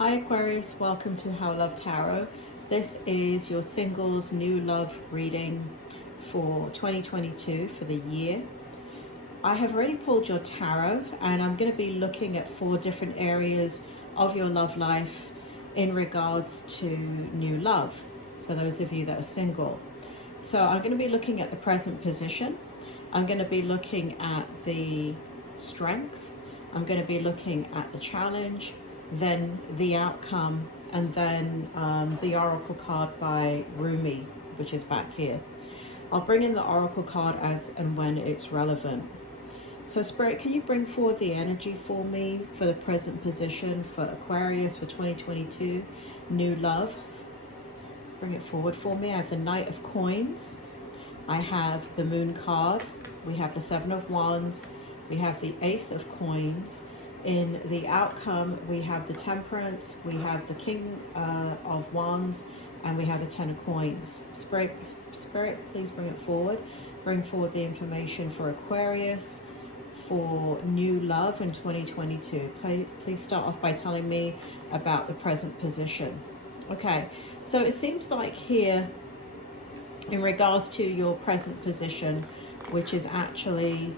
Hi Aquarius, welcome to How Love Tarot. This is your singles new love reading for 2022 for the year. I have already pulled your tarot and I'm going to be looking at 4 different areas of your love life in regards to new love for those of you that are single. So I'm going to be looking at the present position. I'm going to be looking at the strength. I'm going to be looking at the challenge, then the outcome, and then the oracle card by Rumi, which is back here. I'll bring in the oracle card as and when it's relevant. So Spirit, can you bring forward the energy for me for the present position for Aquarius for 2022, new love? Bring it forward for me. I have the Knight of Coins. I have the Moon card. We have the 7 of Wands. We have the Ace of Coins. In the outcome, we have the Temperance, we have the King of Wands, and we have the 10 of Coins. Spirit, please bring it forward. Bring forward the information for Aquarius for new love in 2022. Please start off by telling me about the present position. Okay, so it seems like here, in regards to your present position, which is actually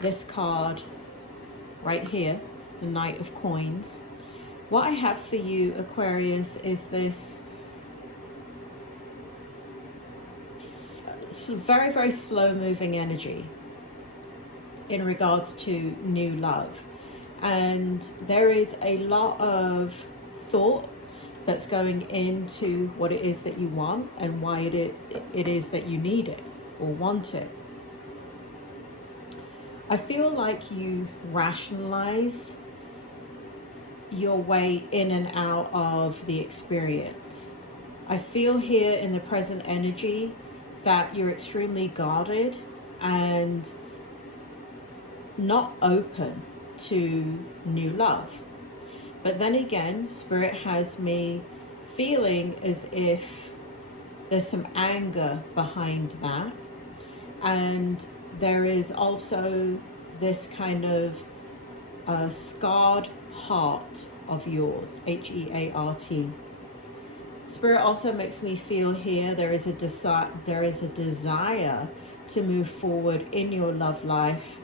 this card right here, the Knight of Coins. What I have for you, Aquarius, is this very, very slow moving energy in regards to new love. And there is a lot of thought that's going into what it is that you want and why it is that you need it or want it. I feel like you rationalize your way in and out of the experience. I feel here in the present energy that you're extremely guarded and not open to new love. But then again, Spirit has me feeling as if there's some anger behind that. And there is also this kind of scarred heart of yours, H-E-A-R-T. Spirit also makes me feel here there is a desire to move forward in your love life,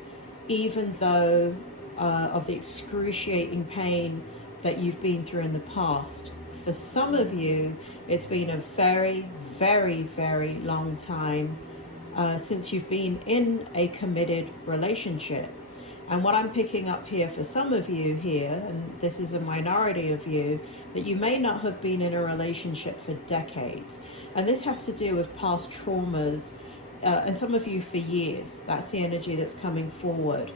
even though of the excruciating pain that you've been through in the past. For some of you, it's been a very, very, very long time since you've been in a committed relationship. And what I'm picking up here for some of you here, and this is a minority of you, that you may not have been in a relationship for decades. And this has to do with past traumas, and some of you for years. That's the energy that's coming forward.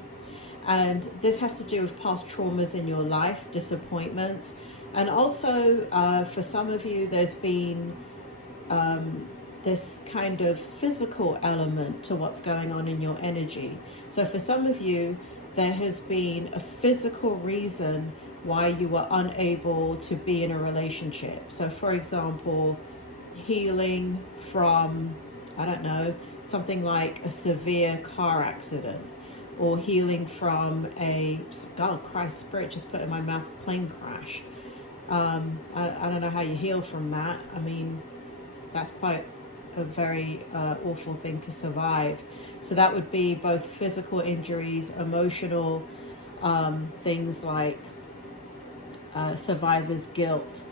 And this has to do with past traumas in your life, disappointments. And also for some of you, there's been this kind of physical element to what's going on in your energy. So for some of you, there has been a physical reason why you were unable to be in a relationship. So for example, healing from, I don't know, something like a severe car accident, or healing from a, God Christ, Spirit just put in my mouth, plane crash. I don't know how you heal from that. I mean, that's quite a very awful thing to survive. So that would be both physical injuries, emotional things like survivor's guilt.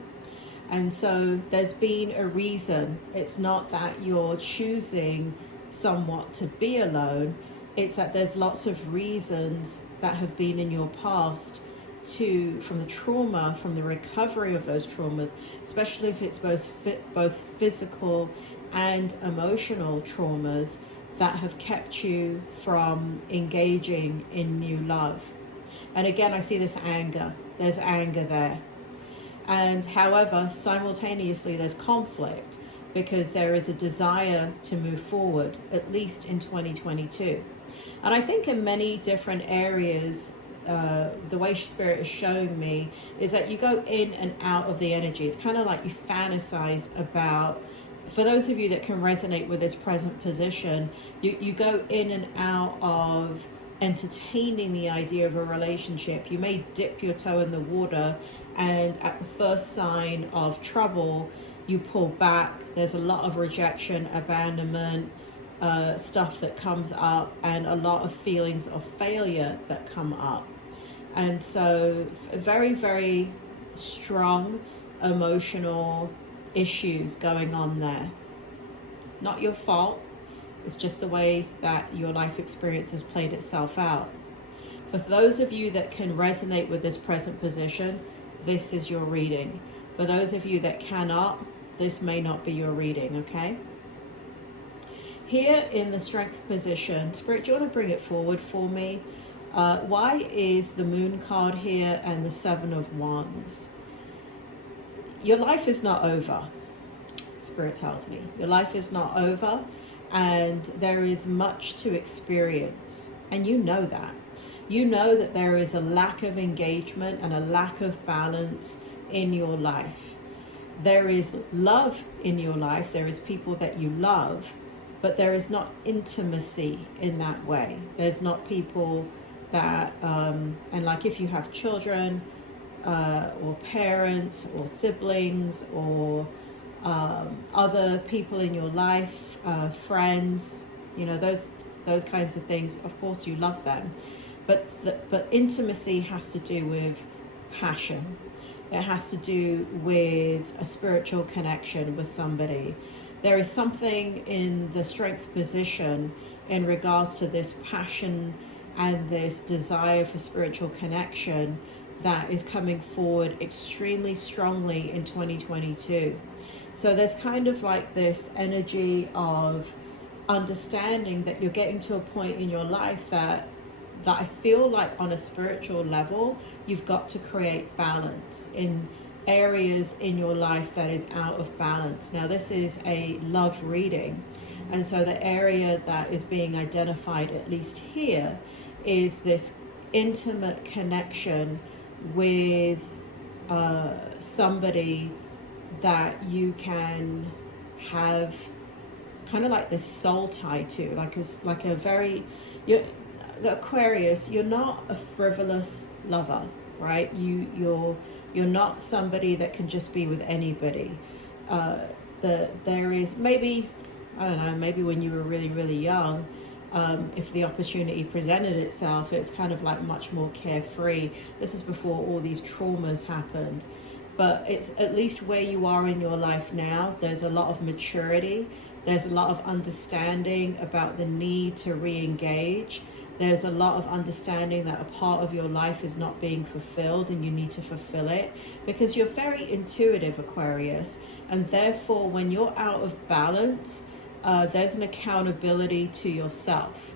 And so there's been a reason. It's not that you're choosing somewhat to be alone. It's that there's lots of reasons that have been in your past from the trauma, from the recovery of those traumas, especially if it's both physical and emotional traumas that have kept you from engaging in new love. And again, I see this anger. There's anger there. And however, simultaneously, there's conflict because there is a desire to move forward, at least in 2022. And I think in many different areas, the way Spirit is showing me is that you go in and out of the energy. It's kind of like you fantasize about, for those of you that can resonate with this present position, you go in and out of entertaining the idea of a relationship. You may dip your toe in the water, and at the first sign of trouble, you pull back. There's a lot of rejection, abandonment, stuff that comes up, and a lot of feelings of failure that come up. And so very, very strong emotional issues going on there. Not your fault. It's just the way that your life experience has played itself out. For those of you that can resonate with this present position, this is your reading. For those of you that cannot, this may not be your reading, okay? Here in the Strength position, Spirit, do you want to bring it forward for me? Why is the Moon card here and the Seven of Wands? Your life is not over, Spirit tells me. Your life is not over, and there is much to experience. And you know that. You know that there is a lack of engagement and a lack of balance in your life. There is love in your life. There is people that you love, but there is not intimacy in that way. There's not people that, and like if you have children, or parents or siblings or other people in your life, friends, you know, those kinds of things, of course you love them. But intimacy has to do with passion. It has to do with a spiritual connection with somebody. There is something in the Strength position in regards to this passion and this desire for spiritual connection that is coming forward extremely strongly in 2022. So there's kind of like this energy of understanding that you're getting to a point in your life that I feel like on a spiritual level, you've got to create balance in areas in your life that is out of balance. Now, this is a love reading. And so the area that is being identified, at least here, is this intimate connection with somebody that you can have kind of like this soul tie to, like a very, Aquarius, you're not a frivolous lover, right? You're not somebody that can just be with anybody. There is maybe, I don't know, maybe when you were really, really young, if the opportunity presented itself, it's kind of like much more carefree. This is before all these traumas happened. But it's at least where you are in your life now, there's a lot of maturity. There's a lot of understanding about the need to re-engage. There's a lot of understanding that a part of your life is not being fulfilled and you need to fulfill it, because you're very intuitive, Aquarius. And therefore, when you're out of balance, there's an accountability to yourself.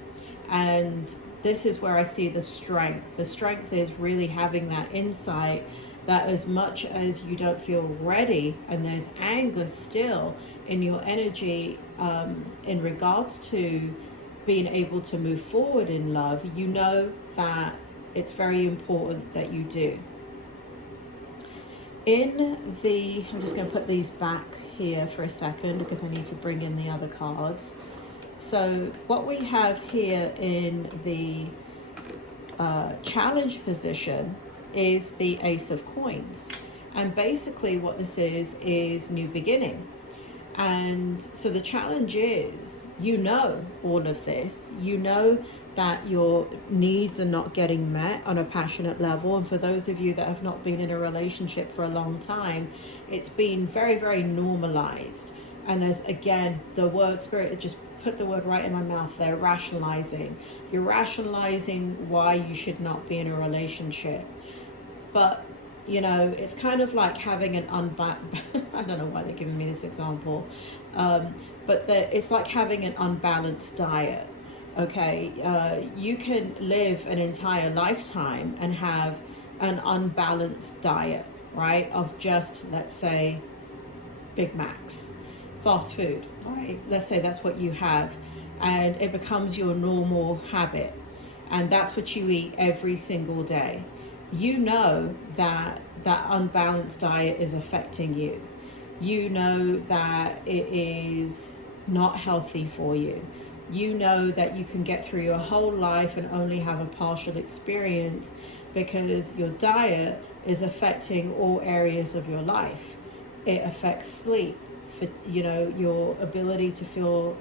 And this is where I see the strength. The strength is really having that insight that as much as you don't feel ready and there's anger still in your energy in regards to being able to move forward in love, you know that it's very important that you do. I'm just going to put these back here for a second because I need to bring in the other cards. So what we have here in the challenge position is the Ace of Coins. And basically what this is new beginning. And so the challenge is, you know all of this. You know that your needs are not getting met on a passionate level. And for those of you that have not been in a relationship for a long time, it's been very, very normalized. And as again, the word Spirit just put the word right in my mouth there, rationalizing. You're rationalizing why you should not be in a relationship. But, you know, it's kind of like having an I don't know why they're giving me this example. But it's like having an unbalanced diet. Okay, you can live an entire lifetime and have an unbalanced diet, right? Of just, let's say, Big Macs, fast food, right? Let's say that's what you have, and it becomes your normal habit, and that's what you eat every single day. You know that that unbalanced diet is affecting you. You know that it is not healthy for you. You know that you can get through your whole life and only have a partial experience because your diet is affecting all areas of your life. It affects sleep, for, you know, your ability to feel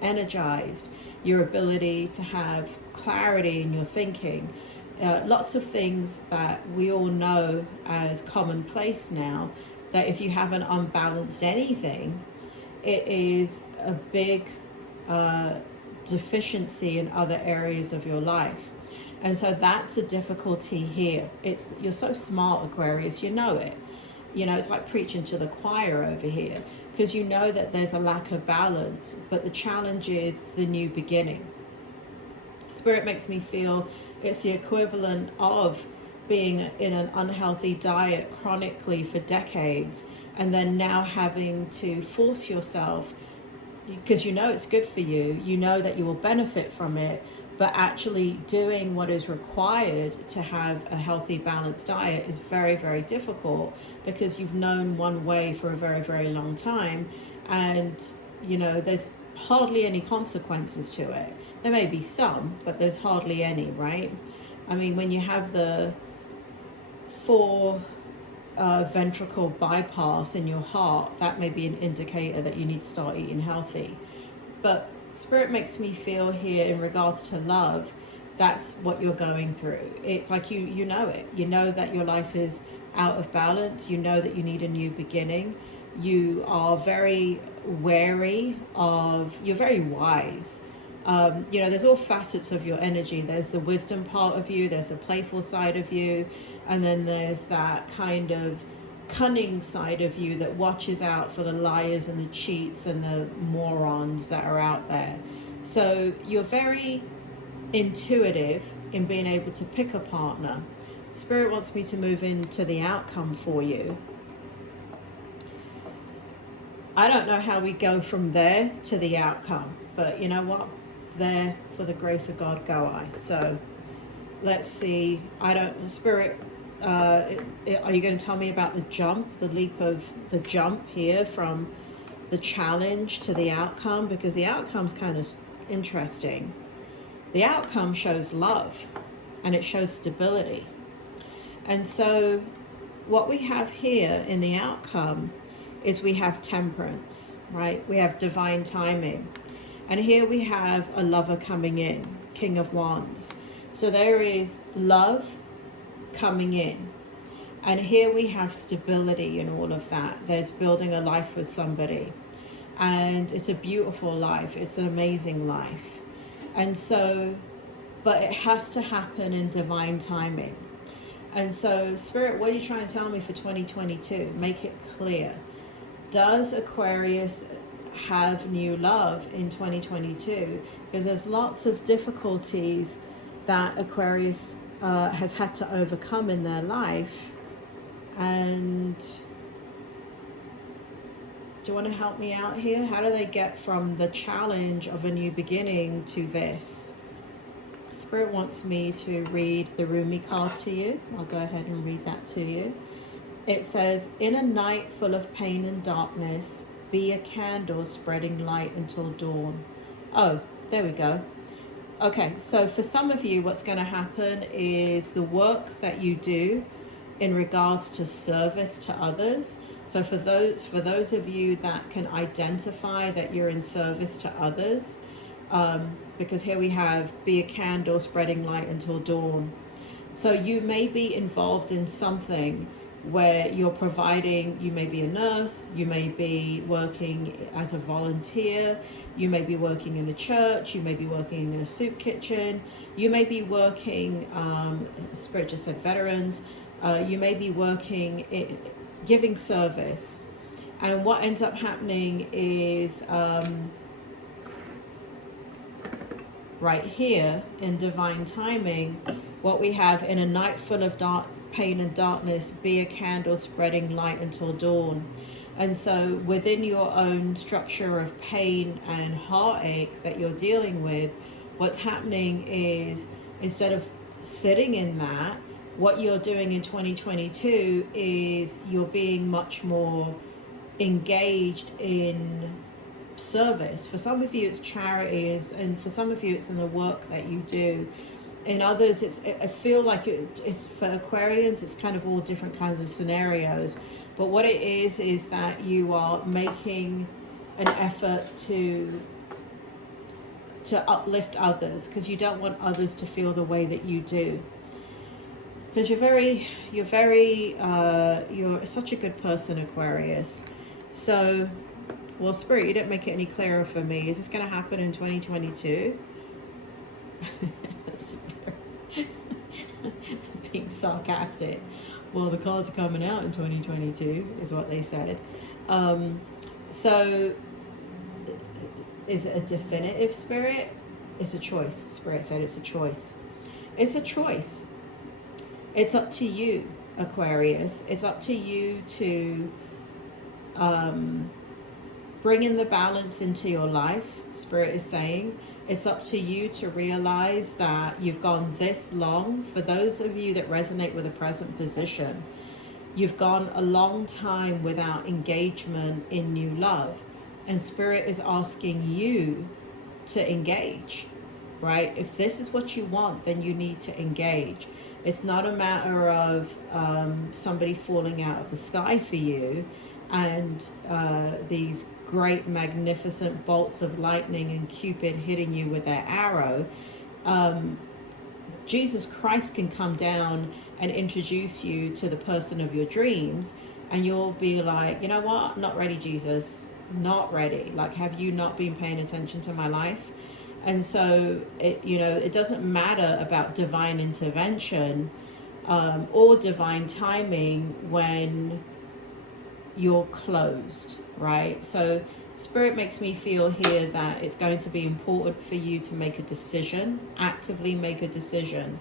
energized, your ability to have clarity in your thinking. Lots of things that we all know as commonplace now, that if you haven't unbalanced anything, it is a big deficiency in other areas of your life. And so that's the difficulty here. You're so smart, Aquarius, you know it. You know, it's like preaching to the choir over here, because you know that there's a lack of balance, but the challenge is the new beginning. Spirit makes me feel it's the equivalent of being in an unhealthy diet chronically for decades, and then now having to force yourself, because you know it's good for you, you know that you will benefit from it, but actually doing what is required to have a healthy, balanced diet is very, very difficult, because you've known one way for a very, very long time, and you know there's hardly any consequences to it. There may be some, but there's hardly any, right? I mean, when you have the 4 ventricle bypass in your heart, that may be an indicator that you need to start eating healthy. But Spirit makes me feel here in regards to love, that's what you're going through. It's like you know it. You know that your life is out of balance. You know that you need a new beginning. You are very wary of, you're very wise. You know, there's all facets of your energy. There's the wisdom part of you, there's a playful side of you, and then there's that kind of cunning side of you that watches out for the liars and the cheats and the morons that are out there. So you're very intuitive in being able to pick a partner. Spirit wants me to move into the outcome for you. I don't know how we go from there to the outcome, but you know what? There, for the grace of God, go I. So let's see. Spirit, are you going to tell me about the jump, the leap of the jump here from the challenge to the outcome? Because the outcome's kind of interesting. The outcome shows love and it shows stability. And so what we have here in the outcome is we have temperance, right? We have divine timing. And here we have a lover coming in, King of Wands. So there is love coming in. And here we have stability in all of that. There's building a life with somebody. And it's a beautiful life. It's an amazing life. And so, but it has to happen in divine timing. And so, Spirit, what are you trying to tell me for 2022? Make it clear. Does Aquarius have new love in 2022? Because there's lots of difficulties that Aquarius has had to overcome in their life. And do you want to help me out here? How do they get from the challenge of a new beginning to this? Spirit wants me to read the Rumi card to you. I'll go ahead and read that to you. It says, in a night full of pain and darkness, be a candle spreading light until dawn. Oh, there we go. Okay, so for some of you, what's going to happen is the work that you do in regards to service to others. So for those of you that can identify that you're in service to others, because here we have be a candle spreading light until dawn. So you may be involved in something where you're providing, you may be a nurse, you may be working as a volunteer, you may be working in a church, you may be working in a soup kitchen, you may be working, Spirit just said veterans, you may be working, giving service. And what ends up happening is, right here in divine timing, what we have in a night full of pain and darkness, be a candle spreading light until dawn. And so within your own structure of pain and heartache that you're dealing with, what's happening is instead of sitting in that, what you're doing in 2022 is you're being much more engaged in service. For some of you it's charities, and for some of you it's in the work that you do. In others, I feel like it's for Aquarians, it's kind of all different kinds of scenarios. But what it is that you are making an effort to uplift others, because you don't want others to feel the way that you do. Because you're such a good person, Aquarius. So, well, Spirit, you don't make it any clearer for me. Is this going to happen in 2022? Being sarcastic. Well, the cards are coming out in 2022 is what they said. So is it a definitive, Spirit? It's a choice. Spirit said it's a choice. It's a choice. It's up to you, Aquarius. It's up to you to bring in the balance into your life. Spirit is saying it's up to you to realize that you've gone this long. For those of you that resonate with the present position, you've gone a long time without engagement in new love. And Spirit is asking you to engage, right? If this is what you want, then you need to engage. It's not a matter of somebody falling out of the sky for you and these great magnificent bolts of lightning and Cupid hitting you with their arrow. Jesus Christ can come down and introduce you to the person of your dreams, and you'll be like, you know what, not ready, Jesus, not ready. Like, have you not been paying attention to my life? And so it doesn't matter about divine intervention or divine timing when you're closed, right? So Spirit makes me feel here that it's going to be important for you to make a decision, actively make a decision.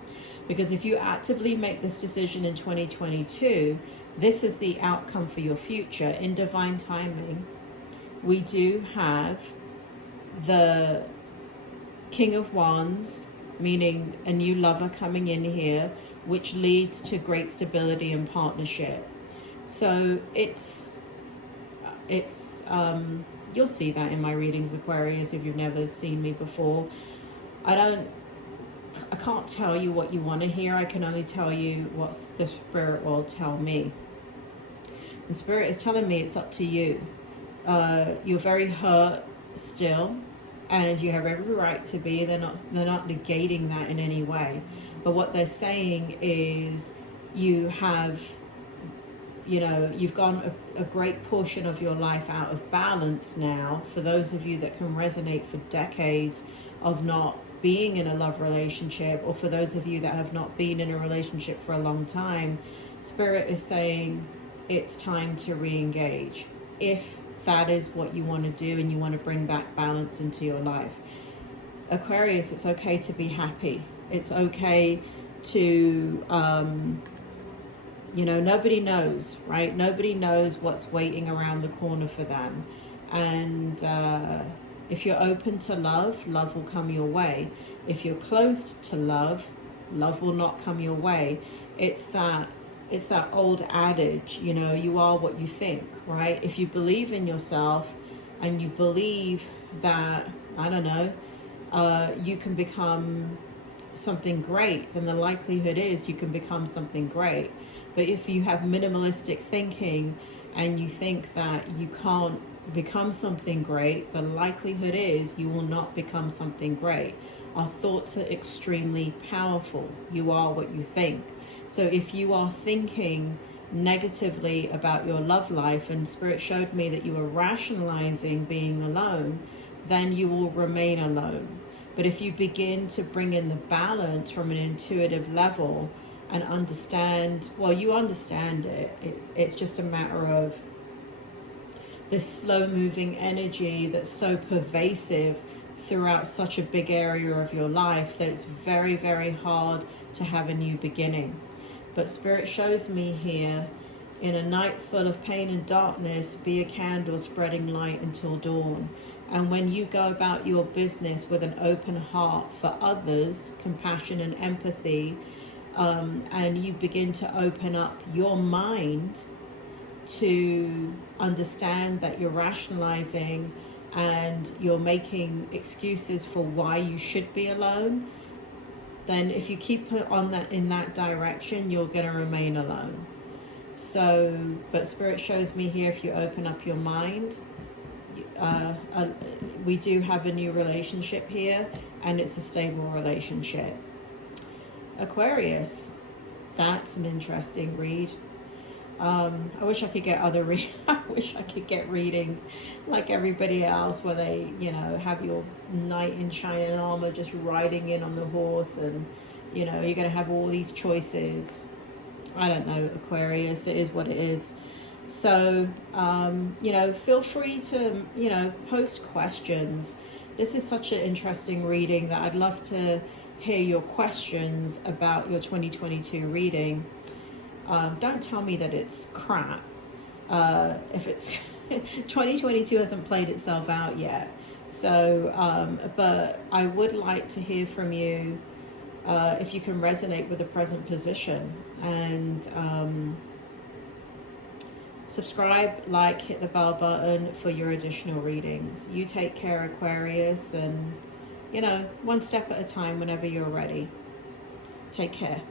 Because if you actively make this decision in 2022, this is the outcome for your future. In divine timing, we do have the King of Wands, meaning a new lover coming in here, which leads to great stability and partnership. So it's you'll see that in my readings, Aquarius, if you've never seen me before. I can't tell you what you want to hear. I can only tell you what the Spirit will tell me. And Spirit is telling me it's up to you. You're very hurt still, and you have every right to be. They're not negating that in any way. But what they're saying is you've gone a great portion of your life out of balance now. For those of you that can resonate for decades of not being in a love relationship, or for those of you that have not been in a relationship for a long time, Spirit is saying it's time to re-engage. If that is what you want to do and you want to bring back balance into your life. Aquarius, it's okay to be happy. It's okay to, nobody knows, right? Nobody knows what's waiting around the corner for them. And if you're open to love, love will come your way. If you're closed to love, love will not come your way. It's that old adage, you are what you think, right? If you believe in yourself and you believe that, you can become something great, then the likelihood is you can become something great. But if you have minimalistic thinking and you think that you can't become something great, the likelihood is you will not become something great. Our thoughts are extremely powerful. You are what you think. So if you are thinking negatively about your love life, and Spirit showed me that you are rationalizing being alone, then you will remain alone. But if you begin to bring in the balance from an intuitive level and understand, well, you understand it. It's just a matter of this slow moving energy that's so pervasive throughout such a big area of your life that it's very, very hard to have a new beginning. But Spirit shows me here, in a night full of pain and darkness, be a candle spreading light until dawn. And when you go about your business with an open heart for others, compassion and empathy, and you begin to open up your mind to understand that you're rationalizing and you're making excuses for why you should be alone, then if you keep it on that, in that direction, you're going to remain alone. So, but Spirit shows me here, if you open up your mind, we do have a new relationship here, and it's a stable relationship. Aquarius, that's an interesting read. I wish I could get other I wish I could get readings like everybody else, where they, you know, have your knight in shining armor just riding in on the horse, and you know, you're going to have all these choices. I don't know, Aquarius, it is what it is. So, you know, feel free to, you know, post questions. This is such an interesting reading that I'd love to hear your questions about your 2022 reading. Don't tell me that it's crap. If it's 2022 hasn't played itself out yet. So, but I would like to hear from you if you can resonate with the present position. And subscribe, like, hit the bell button for your additional readings. You take care, Aquarius, and, you know, one step at a time whenever you're ready. Take care.